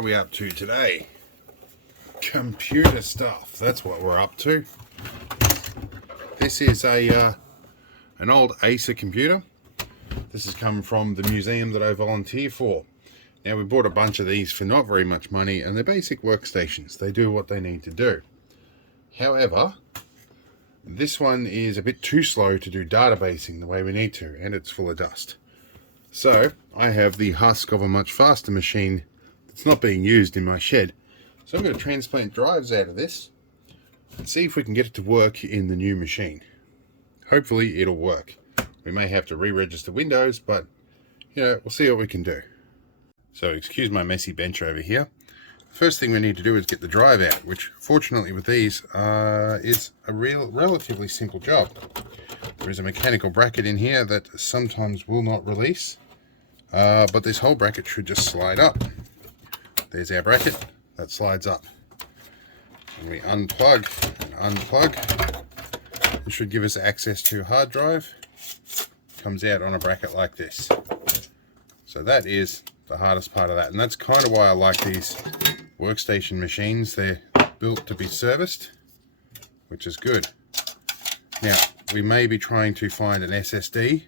are we up to today? Computer stuff, that's what we're up to. This is an old Acer computer. This has come from the museum that I volunteer for. Now, we bought a bunch of these for not very much money, and they're basic workstations. They do what they need to do. However, this one is a bit too slow to do databasing the way we need to, and it's full of dust. So I have the husk of a much faster machine that's not being used in my shed. So I'm going to transplant drives out of this and see if we can get it to work in the new machine. Hopefully it'll work. We may have to re-register Windows, but we'll see what we can do. So excuse my messy bench over here. First thing we need to do is get the drive out, which fortunately with these is a relatively simple job. There is a mechanical bracket in here that sometimes will not release, but this whole bracket should just slide up. There's our bracket, that slides up. And we unplug and unplug. It should give us access to hard drive. Comes out on a bracket like this. So that is the hardest part of that, and that's kind of why I like these workstation machines. They're built to be serviced, which is good. Now, we may be trying to find an SSD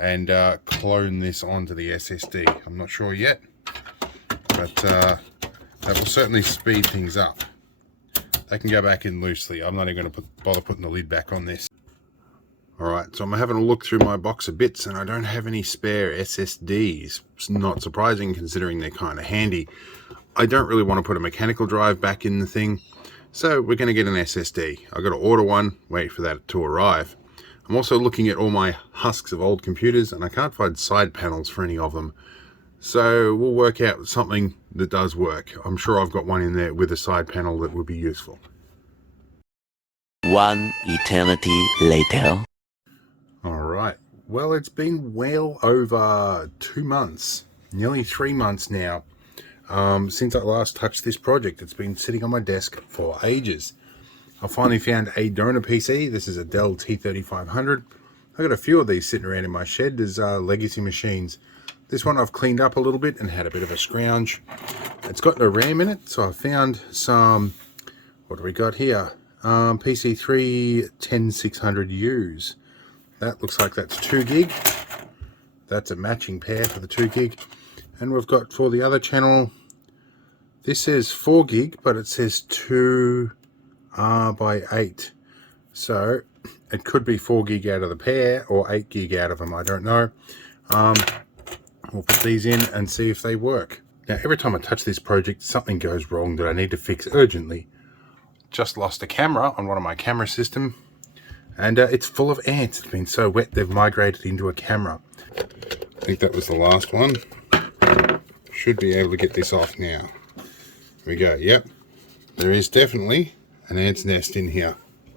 and clone this onto the SSD. I'm not sure yet, but that will certainly speed things up. They can go back in loosely. I'm not even going to bother putting the lid back on this. Alright, so I'm having a look through my box of bits, and I don't have any spare SSDs. It's not surprising considering they're kind of handy. I don't really want to put a mechanical drive back in the thing, so we're going to get an SSD. I've got to order one, wait for that to arrive. I'm also looking at all my husks of old computers, and I can't find side panels for any of them. So we'll work out something that does work. I'm sure I've got one in there with a side panel that would be useful. One eternity later. Alright, well, it's been well over 2 months, nearly 3 months now, since I last touched this project. It's been sitting on my desk for ages. I finally found a donor PC. This is a Dell T3500. I've got a few of these sitting around in my shed. There's legacy machines. This one I've cleaned up a little bit and had a bit of a scrounge. It's got no RAM in it, so I found some, what do we got here? PC3 10600Us. That looks like that's 2 gig. That's a matching pair for the 2 gig. And we've got for the other channel, this says 4 gig, but it says 2 by 8. So it could be 4 gig out of the pair or 8 gig out of them. I don't know. We'll put these in and see if they work. Now, every time I touch this project, something goes wrong that I need to fix urgently. Just lost a camera on one of my camera systems. And it's full of ants. It's been so wet they've migrated into a camera. I think that was the last one. Should be able to get this off now. Here we go. Yep, there is definitely an ant's nest in here.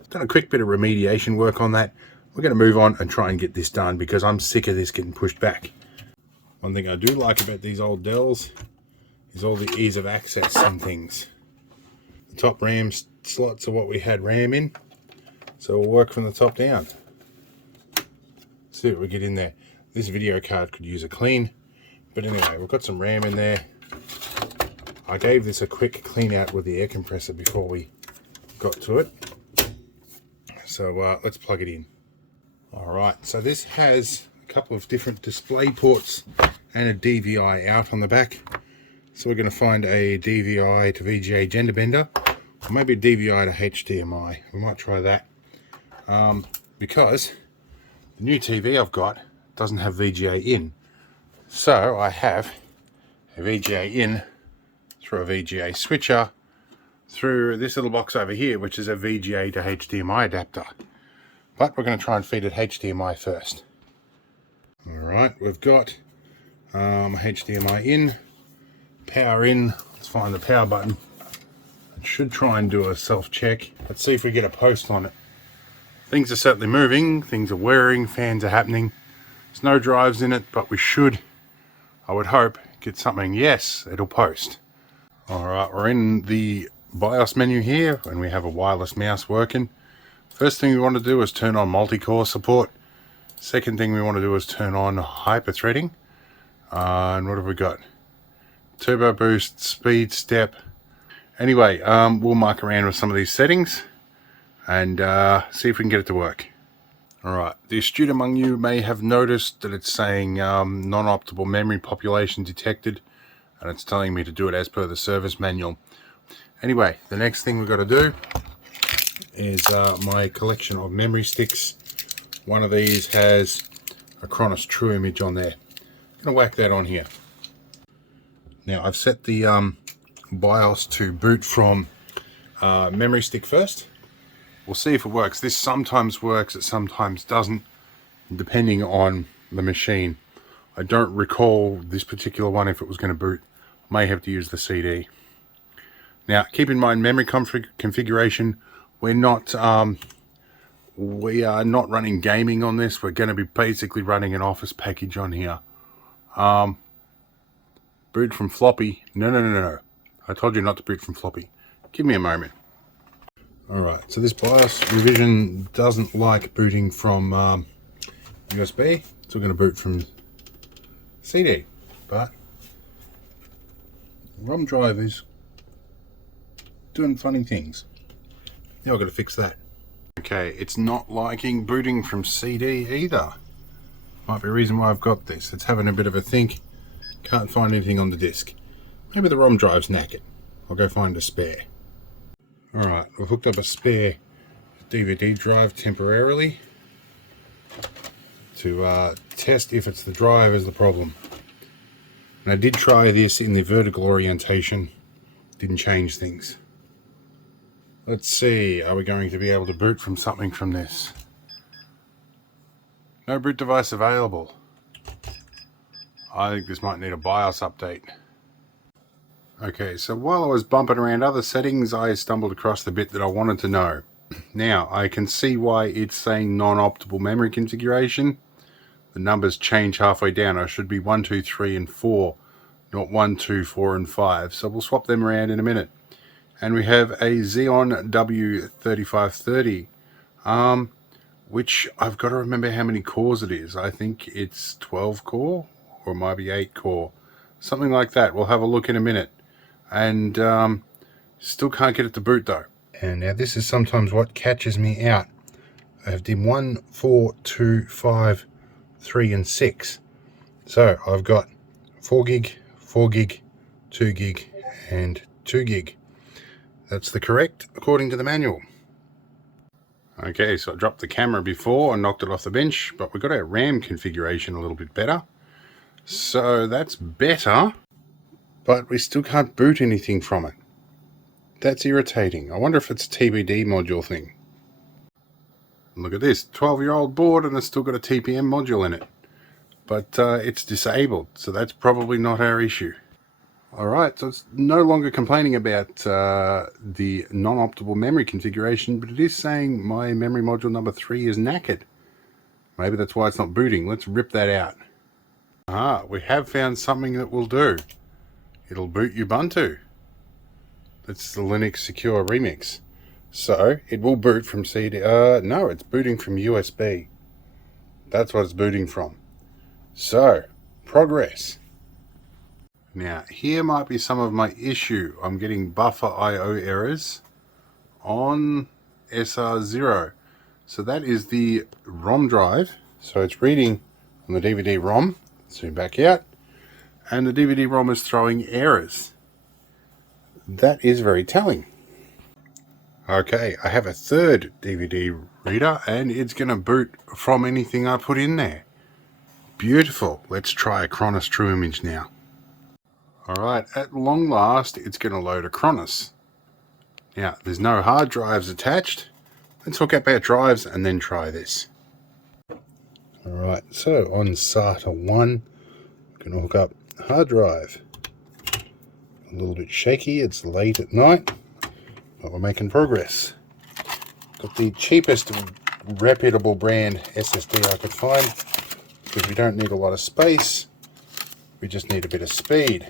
Done a quick bit of remediation work on that. We're going to move on and try and get this done because I'm sick of this getting pushed back. One thing I do like about these old Dells is all the ease of access and things. The top RAM slots are what we had RAM in. So we'll work from the top down. See what we get in there. This video card could use a clean. But anyway, we've got some RAM in there. I gave this a quick clean out with the air compressor before we got to it. So let's plug it in. Alright, so this has a couple of different display ports and a DVI out on the back. So we're going to find a DVI to VGA gender bender. Or maybe a DVI to HDMI. We might try that. Because the new TV I've got doesn't have VGA in. So I have a VGA in through a VGA switcher through this little box over here, which is a VGA to HDMI adapter. But we're going to try and feed it HDMI first. Alright, we've got HDMI in, power in. Let's find the power button. It should try and do a self-check. Let's see if we get a post on it. Things are certainly moving, things are whirring, fans are happening. There's no drives in it, but we should, I would hope, get something. Yes, it'll post. Alright, we're in the BIOS menu here, and we have a wireless mouse working. First thing we want to do is turn on multi-core support. Second thing we want to do is turn on hyper-threading. And what have we got? turbo boost, speed, step. Anyway, we'll muck around with some of these settings and see if we can get it to work. Alright, the astute among you may have noticed that it's saying non-optimal memory population detected, and it's telling me to do it as per the service manual. Anyway, the next thing we've got to do is my collection of memory sticks. One of these has a Kronos True Image on there. I'm going to whack that on here. Now I've set the BIOS to boot from memory stick first. We'll see if it works. This sometimes works, it sometimes doesn't, depending on the machine. I don't recall this particular one if it was going to boot. May have to use the CD. Now keep in mind, memory configuration, we are not running gaming on this. We're going to be basically running an office package on here. Boot from floppy. No. I told you not to boot from floppy. Give me a moment. Alright, so this BIOS revision doesn't like booting from USB. It's all going to boot from CD. But ROM drive is doing funny things. Now I've got to fix that. Okay, it's not liking booting from CD either. Might be a reason why I've got this. It's having a bit of a think. Can't find anything on the disk. Maybe the ROM drive's knackered. I'll go find a spare. Alright, we've hooked up a spare DVD drive temporarily to test if it's the drive is the problem. And I did try this in the vertical orientation. Didn't change things. Let's see, are we going to be able to boot from something from this? No boot device available. I think this might need a BIOS update. Okay, so while I was bumping around other settings, I stumbled across the bit that I wanted to know. Now, I can see why it's saying non-optimal memory configuration. The numbers change halfway down. I should be 1, 2, 3, and 4, not 1, 2, 4, and 5. So we'll swap them around in a minute. And we have a Xeon W3530, which I've got to remember how many cores it is. I think it's 12 core, or it might be 8 core. Something like that. We'll have a look in a minute. And still can't get it to boot though. And now this is sometimes what catches me out. I have DIMM 1, 4, 2, 5, 3, and 6. So I've got 4 gig, 4 gig, 2 gig, and 2 gig. That's the correct according to the manual. Okay, so I dropped the camera before and knocked it off the bench, but we got our RAM configuration a little bit better. So that's better. But we still can't boot anything from it. That's irritating. I wonder if it's a TBD module thing. Look at this, 12-year-old board and it's still got a TPM module in it. But it's disabled, so that's probably not our issue. Alright, so it's no longer complaining about the non-optimal memory configuration, but it is saying my memory module number 3 is knackered. Maybe that's why it's not booting. Let's rip that out. Ah, we have found something that will do. It'll boot Ubuntu. That's the Linux Secure Remix. So, it will boot from CD. No, it's booting from USB. That's what it's booting from. So, progress. Now, here might be some of my issue. I'm getting buffer I/O errors on SR0. So that is the ROM drive. So it's reading on the DVD ROM. Zoom back out. And the DVD ROM is throwing errors. That is very telling. Okay, I have a third DVD reader and it's going to boot from anything I put in there. Beautiful. Let's try a Kronos True Image now. Alright, at long last it's going to load a Kronos. Now, there's no hard drives attached. Let's hook up our drives and then try this. Alright, so on SATA 1, I'm going to hook up hard drive. A little bit shaky, it's late at night, but we're making progress. Got the cheapest reputable brand SSD I could find, because we don't need a lot of space, we just need a bit of speed.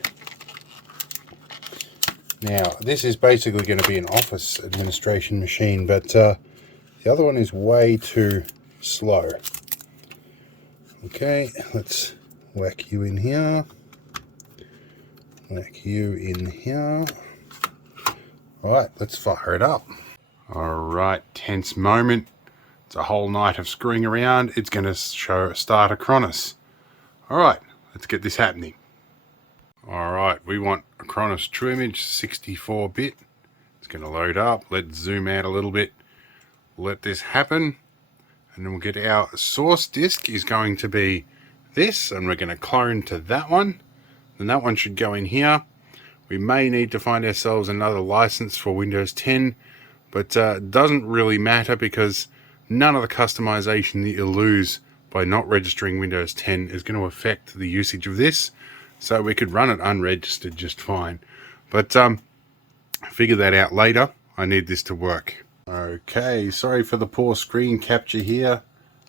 Now, this is basically going to be an office administration machine, but the other one is way too slow. Okay, let's whack you in here. Back you in here. Alright, let's fire it up. Alright, tense moment. It's a whole night of screwing around. It's going to start Acronis. Alright, let's get this happening. Alright, we want Acronis True Image 64-bit. It's going to load up. Let's zoom out a little bit. Let this happen. And then we'll get our source disk is going to be this. And we're going to clone to that one. Then that one should go in here. We may need to find ourselves another license for Windows 10. But it doesn't really matter because none of the customization that you lose by not registering Windows 10 is going to affect the usage of this. So we could run it unregistered just fine. But figure that out later. I need this to work. Okay, sorry for the poor screen capture here.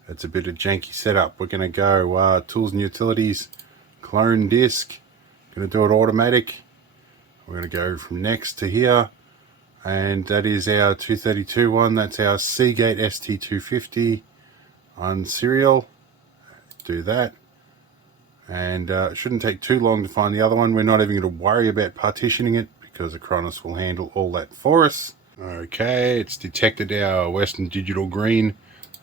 It's a bit of janky setup. We're going to go Tools and Utilities, Clone Disk. Going to do it automatic. We're going to go from next to here. And that is our 232 one. That's our Seagate ST250 on serial. Do that. And it shouldn't take too long to find the other one. We're not even going to worry about partitioning it because Acronis will handle all that for us. Okay, it's detected our Western Digital Green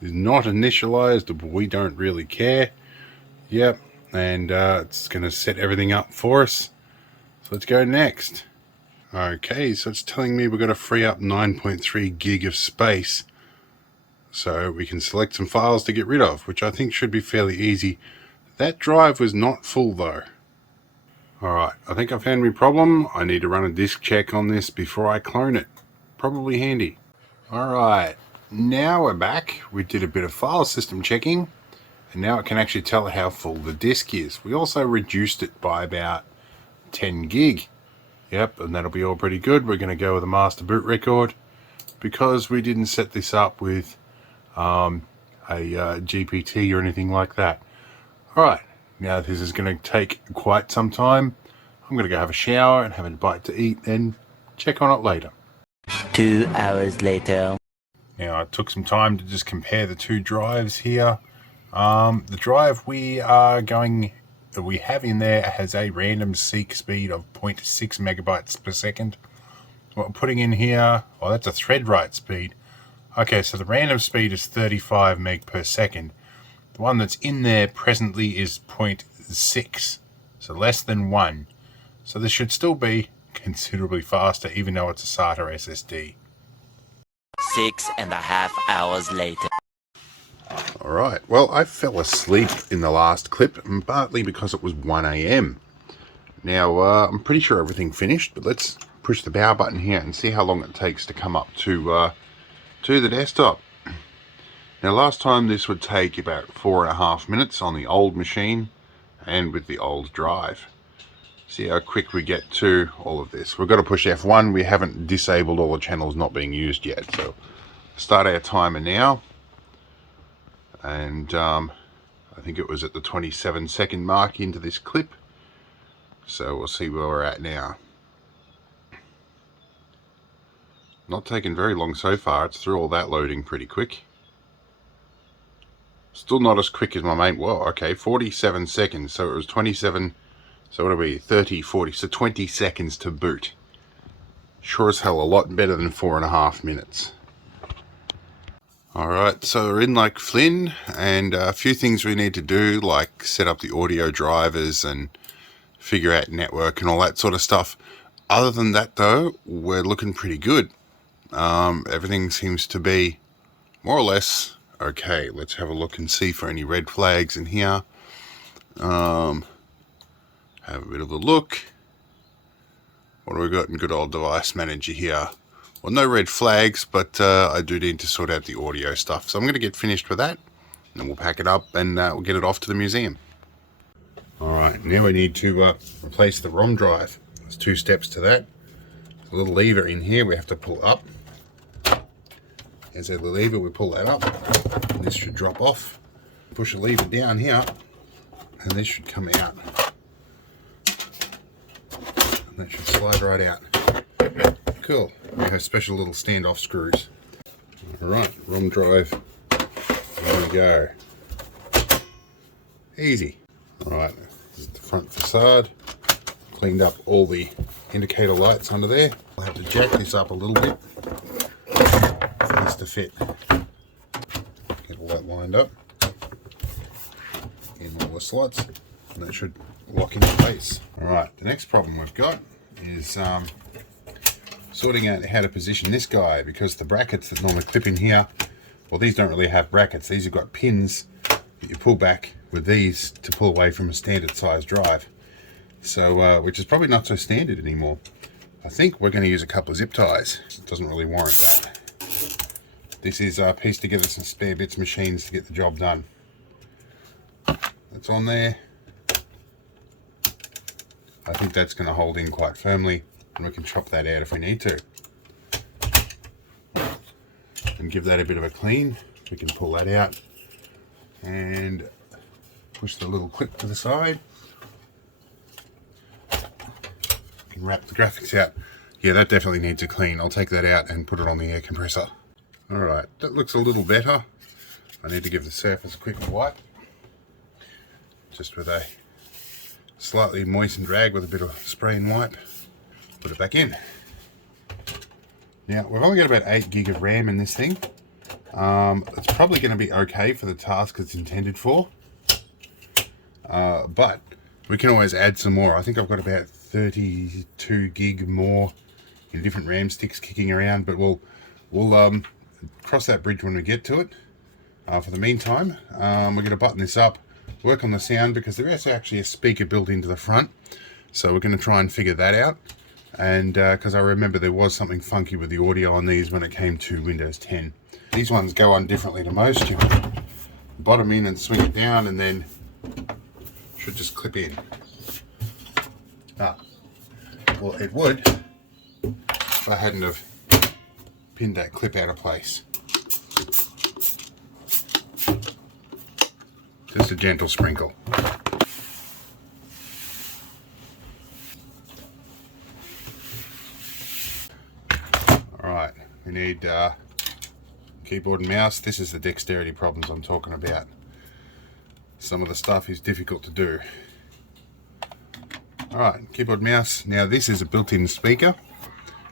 is not initialized, but we don't really care. Yep, and it's going to set everything up for us. So let's go next. Okay, so it's telling me we're going to free up 9.3 gig of space. So we can select some files to get rid of, which I think should be fairly easy. That drive was not full though. Alright, I think I found my problem. I need to run a disk check on this before I clone it. Probably handy. Alright, now we're back. We did a bit of file system checking, and now it can actually tell how full the disk is. We also reduced it by about 10 gig. Yep, and that'll be all pretty good. We're going to go with a master boot record because we didn't set this up with a GPT or anything like that. Alright, now this is going to take quite some time. I'm going to go have a shower and have a bite to eat and check on it later. 2 hours later. Now I took some time to just compare the two drives here. The drive we have in there has a random seek speed of 0.6 megabytes per second. What we're putting in here, well, that's a thread write speed. Okay, so the random speed is 35 meg per second. The one that's in there presently is 0.6, so less than 1. So this should still be considerably faster, even though it's a SATA SSD. 6.5 hours later. Alright, well, I fell asleep in the last clip, and partly because it was 1 AM. Now, I'm pretty sure everything finished, but let's push the power button here and see how long it takes to come up to the desktop. Now, last time this would take about 4.5 minutes on the old machine and with the old drive. See how quick we get to all of this. We've got to push F1. We haven't disabled all the channels not being used yet. So start our timer now. And I think it was at the 27-second mark into this clip. So we'll see where we're at now. Not taking very long so far. It's through all that loading pretty quick. Still not as quick as my main. Well, okay, 47 seconds. So it was 27. So what are we? 30, 40. So 20 seconds to boot. Sure as hell a lot better than 4.5 minutes. Alright, so we're in like Flynn, and a few things we need to do, like set up the audio drivers and figure out network and all that sort of stuff. Other than that though, we're looking pretty good. Everything seems to be more or less okay. Let's have a look and see for any red flags in here. Have a bit of a look. What do we got in good old device manager here? Well, no red flags, but I do need to sort out the audio stuff. So I'm going to get finished with that, and then we'll pack it up and we'll get it off to the museum. Alright, now we need to replace the ROM drive. There's 2 steps to that. There's a little lever in here we have to pull up. There's a lever, we pull that up, and this should drop off. Push a lever down here, and this should come out. And that should slide right out. Cool. We have special little standoff screws. Alright, ROM drive. There we go. Easy. Alright, this is the front facade. cleaned up all the indicator lights under there. I'll have to jack this up a little bit for this to fit. Get all that lined up in all the slots, and that should lock into place. Alright, the next problem we've got is sorting out how to position this guy, because the brackets that normally clip in here, well, these don't really have brackets. These have got pins that you pull back with these to pull away from a standard size drive. So, which is probably not so standard anymore. I think we're going to use a couple of zip ties. It doesn't really warrant that. This is pieced together some spare bits machines to get the job done. That's on there. I think that's going to hold in quite firmly, and we can chop that out if we need to. And give that a bit of a clean. We can pull that out and push the little clip to the side. Can wrap the graphics out. Yeah, that definitely needs a clean. I'll take that out and put it on the air compressor. Alright, that looks a little better. I need to give the surface a quick wipe. Just with a slightly moistened rag with a bit of spray and wipe. Put it back in. Now, we've only got about 8 gig of RAM in this thing. It's probably going to be okay for the task it's intended for. But we can always add some more. I think I've got about 32 gig more in different RAM sticks kicking around, but we'll cross that bridge when we get to it. For the meantime, we're going to button this up, work on the sound, because there is actually a speaker built into the front. So we're going to try and figure that out. And because I remember there was something funky with the audio on these when it came to Windows 10. These ones go on differently to most. You bottom in and swing it down, and then should just clip in. Well, it would if I hadn't have pinned that clip out of place. Just a gentle sprinkle. Alright, we need keyboard and mouse. This is the dexterity problems I'm talking about. Some of the stuff is difficult to do. Alright, keyboard and mouse. Now this is a built-in speaker.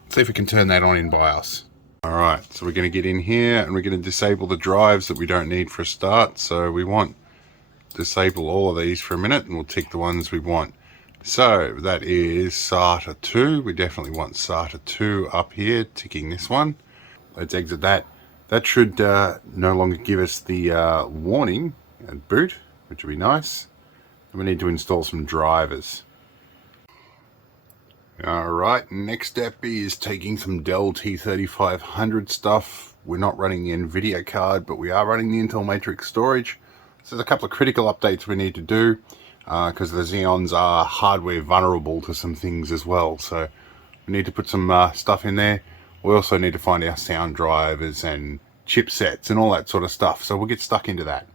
Let's see if we can turn that on in BIOS. Alright, so we're going to get in here and we're going to disable the drives that we don't need for a start. So we want to disable all of these for a minute, and we'll tick the ones we want. So that is SATA 2. We definitely want SATA 2 up here, ticking this one. Let's exit that. That should no longer give us the warning at boot, which would be nice. And we need to install some drivers. Alright, next step is taking some Dell T3500 stuff. We're not running the NVIDIA card, but we are running the Intel Matrix storage. So there's a couple of critical updates we need to do, because the Xeons are hardware vulnerable to some things as well. So we need to put some stuff in there. We also need to find our sound drivers and chipsets and all that sort of stuff. So we'll get stuck into that.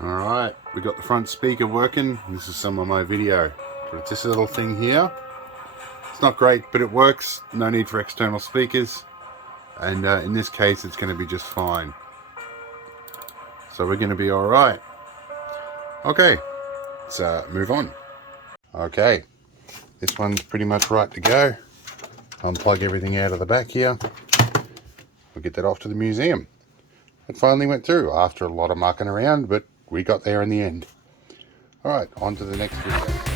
Alright, we got the front speaker working. This is some of my video. But it's this little thing here. It's not great, but it works. No need for external speakers. And in this case, it's going to be just fine. So we're going to be alright. Okay, let's move on. Okay, this one's pretty much right to go. Unplug everything out of the back here. We'll get that off to the museum. It finally went through after a lot of mucking around, but we got there in the end. Alright, on to the next video.